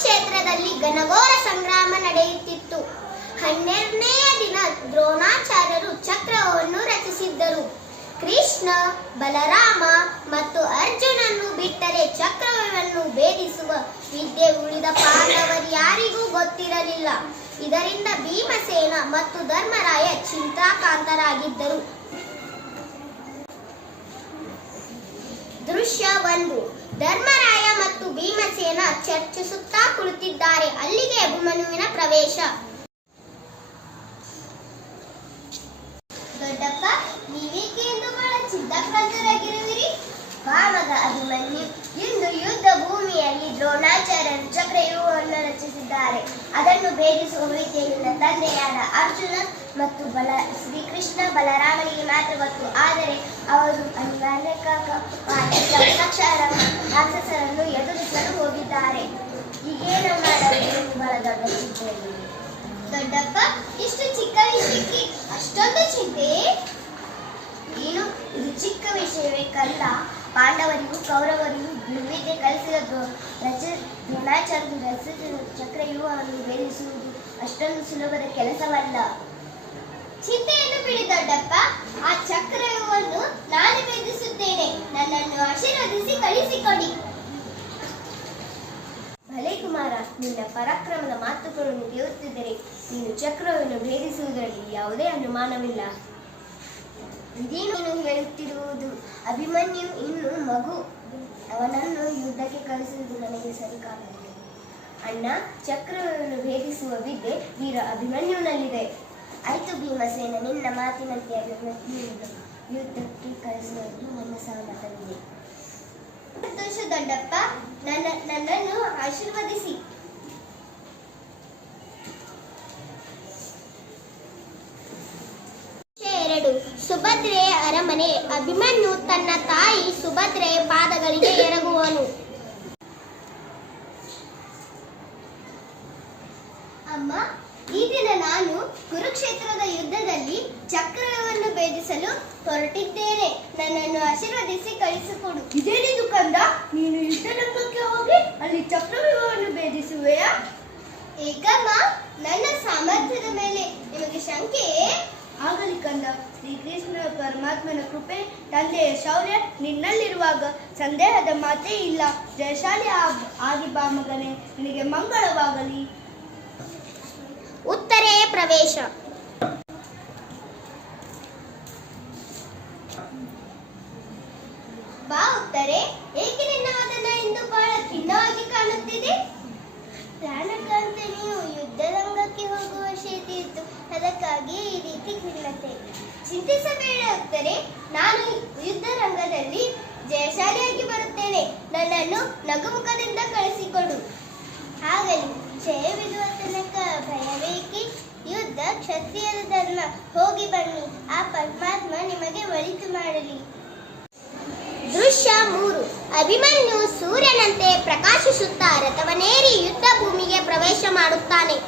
ಕುರುಕ್ಷೇತ್ರದಲ್ಲಿ ಘನಘೋರ ಸಂಗ್ರಾಮ ನಡೆಯುತ್ತಿತ್ತು. ಹನ್ನೆರಡನೆಯ ದಿನ ದ್ರೋಣಾಚಾರ್ಯರು ಚಕ್ರವನ್ನು ರಚಿಸಿದ್ದರು. ಕೃಷ್ಣ, ಬಲರಾಮ ಮತ್ತು ಅರ್ಜುನನ್ನು ಬಿಟ್ಟರೆ ಚಕ್ರವನ್ನು ಭೇದಿಸುವ ವಿದ್ಯೆ ಉಳಿದ ಪಾಂಡವರ್ಯಾರಿಗೂ ಗೊತ್ತಿರಲಿಲ್ಲ. ಇದರಿಂದ ಭೀಮಸೇನ ಮತ್ತು ಧರ್ಮರಾಯ ಚಿಂತಾಕಾಂತರಾಗಿದ್ದರು. ದೃಶ್ಯ ಒಂದು. ಧರ್ಮರಾಯ ಮತ್ತು ಭೀಮಸೇನ ಚರ್ಚಿಸುತ್ತಾ ಕುಳಿತಿದ್ದಾರೆ. ಅಲ್ಲಿಗೆ ಅಭಿಮನ್ಯುವಿನ ಪ್ರವೇಶ. ದೊಡ್ಡಪ್ಪ, ನೀವೇಕೆ ಎಂದು ಬಹಳ ಚಿಂತಾಕ್ರಾಂತರಾಗಿರುವಿರಿ? ಭಾಮಗ ಅಭಿಮನ್ಯು ಇಂದು ಯುದ್ಧ ಭೂಮಿಯಲ್ಲಿ ದ್ರೋಣಾಚಾರ್ಯರು ಚಕ್ರವ್ಯೂಹವನ್ನು ರಚಿಸಿದ್ದಾರೆ ಅದನ್ನು ಭೇದಿಸುವ ವಿದ್ಯೆ ನಿನ್ನ ತಂದೆಯಾದ ಅರ್ಜುನ ಮತ್ತು ಬಲ, ಶ್ರೀಕೃಷ್ಣ ಬಲರಾಮನಿಗೆ ಮಾತ್ರ ಗೊತ್ತು. ಆದರೆ ಅವರು ಅನಿವಾರ್ಯಕವಾಗಿ ಲಕ್ಷಾಕ್ಷರ ರಾಕ್ಷಸರನ್ನು ಎದುರಿಸಲು ಹೋಗಿದ್ದಾರೆ. ಈಗೇನು ಮಾಡಬೇಕು ಬಹಳ ದೊಡ್ಡ ಚಿಂತೆಯಲ್ಲಿ ದೊಡ್ಡಪ್ಪ, ಇಷ್ಟು ಚಿಕ್ಕ ವಿಷಯಕ್ಕೆ ಅಷ್ಟೊಂದು ಚಿಂತೆ? ಏನು? ಇದು ಚಿಕ್ಕ ವಿಷಯವೇ ಕಲ್ಲ. ಪಾಂಡವರಿಗೂ ಕೌರವರಿಗೂ ವಿದ್ಯೆ ಕಲಿಸಿದ ರಚನೆ ರಚ ದ್ರೋಣಾಚಾರ್ಯರು ಚಕ್ರ ಚಕ್ರವ್ಯೂಹವನ್ನು ಭೇದಿಸುವುದು ಅಷ್ಟೊಂದು ಸುಲಭದ ಕೆಲಸವಲ್ಲ. ಚಿಂತೆಯನ್ನು ಬಿಡಿ ದೊಡ್ಡಪ್ಪ, ಆ ಚಕ್ರವ್ಯೂಹವನ್ನು ನಾನು ಭೇದಿಸುತ್ತೇನೆ ನನ್ನನ್ನು ಆಶೀರ್ವದಿಸಿ ಕಳಿಸಿಕೊಡಿ. ಭಲೇ ಕುಮಾರ, ನಿನ್ನ ಪರಾಕ್ರಮದ ಮಾತುಗಳನ್ನು ಕೇಳುತ್ತಿದ್ದರೆ ನೀನು ಚಕ್ರವನ್ನು ಭೇದಿಸುವುದರಲ್ಲಿ ಯಾವುದೇ ಅನುಮಾನವಿಲ್ಲ. ಇದೇನು ಹೇಳುತ್ತಿರುವುದು? ಅಭಿಮನ್ಯು ಇನ್ನು ಮಗು ಅವನನ್ನು ಯುದ್ಧಕ್ಕೆ ಕಳಿಸುವುದು ನನಗೆ ಸರಿ ಕಾಣುತ್ತದೆ ಅಣ್ಣ, ಚಕ್ರವನ್ನು ಭೇದಿಸುವ ವಿದ್ಯೆ ವೀರ ಅಭಿಮನ್ಯುನಲ್ಲಿದೆ. ಆಯ್ತು ಭೀಮಸೇನ, ನಿನ್ನ ಮಾತಿನಂತೆ ಅಭಿಮನ್ಯುವನ್ನು ಯುದ್ಧಕ್ಕೆ ಕಳಿಸುವುದು ನನ್ನ ಸಹಮತವಿದೆ ಸಂತೋಷ ದೊಡ್ಡಪ್ಪ ನನ್ನ ನನ್ನನ್ನು ಆಶೀರ್ವದಿಸಿ. ಎರಡು ಸುಭದ್ರೆಯ ಅರಮನೆ. ಅಭಿಮನ್ಯು ತನ್ನ ತಾಯಿ ಸುಭದ್ರೆ ಪಾದಗಳಿಗೆ ಎರಗುವನು. ಅಮ್ಮ ಈ ದಿನ ನಾನು ಕುರುಕ್ಷೇತ್ರದ ಯುದ್ಧದಲ್ಲಿ ಚಕ್ರವನ್ನು ಭೇದಿಸಲು ಹೊರಟಿದ್ದೇನೆ. ನನ್ನನ್ನು ಆಶೀರ್ವದಿಸಿ ಕಳಿಸಿಕೊಡು. ಇದೇನಿದು ಕಂದ? ನೀನು ಯುದ್ಧರಂಗಕ್ಕೆ ಹೋಗಿ ಅಲ್ಲಿ ಚಕ್ರವ್ಯೂಹವನ್ನು ಭೇದಿಸುವೆಯಾ? ಏಕಮ್ಮ ನನ್ನ ಸಾಮರ್ಥ್ಯದ ಮೇಲೆ ನಿಮಗೆ ಶಂಕೆಯೇ? ಆಗಲಿ ಕಂದ, ಶ್ರೀಕೃಷ್ಣ ಪರಮಾತ್ಮನ ಕೃಪೆ, ತಂದೆಯ ಶೌರ್ಯ ನಿನ್ನಲ್ಲಿರುವಾಗ ಸಂದೇಹದ ಮಾತೇ ಇಲ್ಲ. ಜಯಶಾಲಿ ಆಗ್- ಆಗಿ ಬಾ ಮಗನೇ, ನಿನಗೆ ಮಂಗಳವಾಗಲಿ. ಉತ್ತರೇ ಪ್ರವೇಶ. ಚಿಂತಿಸಬೇಡ ನಾನು ಯುದ್ಧ ರಂಗದಲ್ಲಿ ಜಯಶಾಲಿಯಾಗಿ ಬರುತ್ತೇನೆ. ನನ್ನನ್ನು ನಗುಮುಖದಿಂದ ಕಳಿಸಿಕೊಡು. ಆಗಲಿ ಜಯವಿಡುವ ತನಕ ಭಯಬೇಕೆ ಯುದ್ಧ ಕ್ಷತ್ರಿಯರ ಧರ್ಮ. ಹೋಗಿ ಬನ್ನಿ, ಆ ಪರಮಾತ್ಮ ನಿಮಗೆ ಒಳಿತು ಮಾಡಲಿ. ದೃಶ್ಯ ಮೂರು. ಅಭಿಮನ್ಯು ಸೂರ್ಯನಂತೆ ಪ್ರಕಾಶಿಸುತ್ತಾ ರಥವನೇರಿ ಯುದ್ಧ ಭೂಮಿಗೆ ಪ್ರವೇಶ ಮಾಡುತ್ತಾನೆ.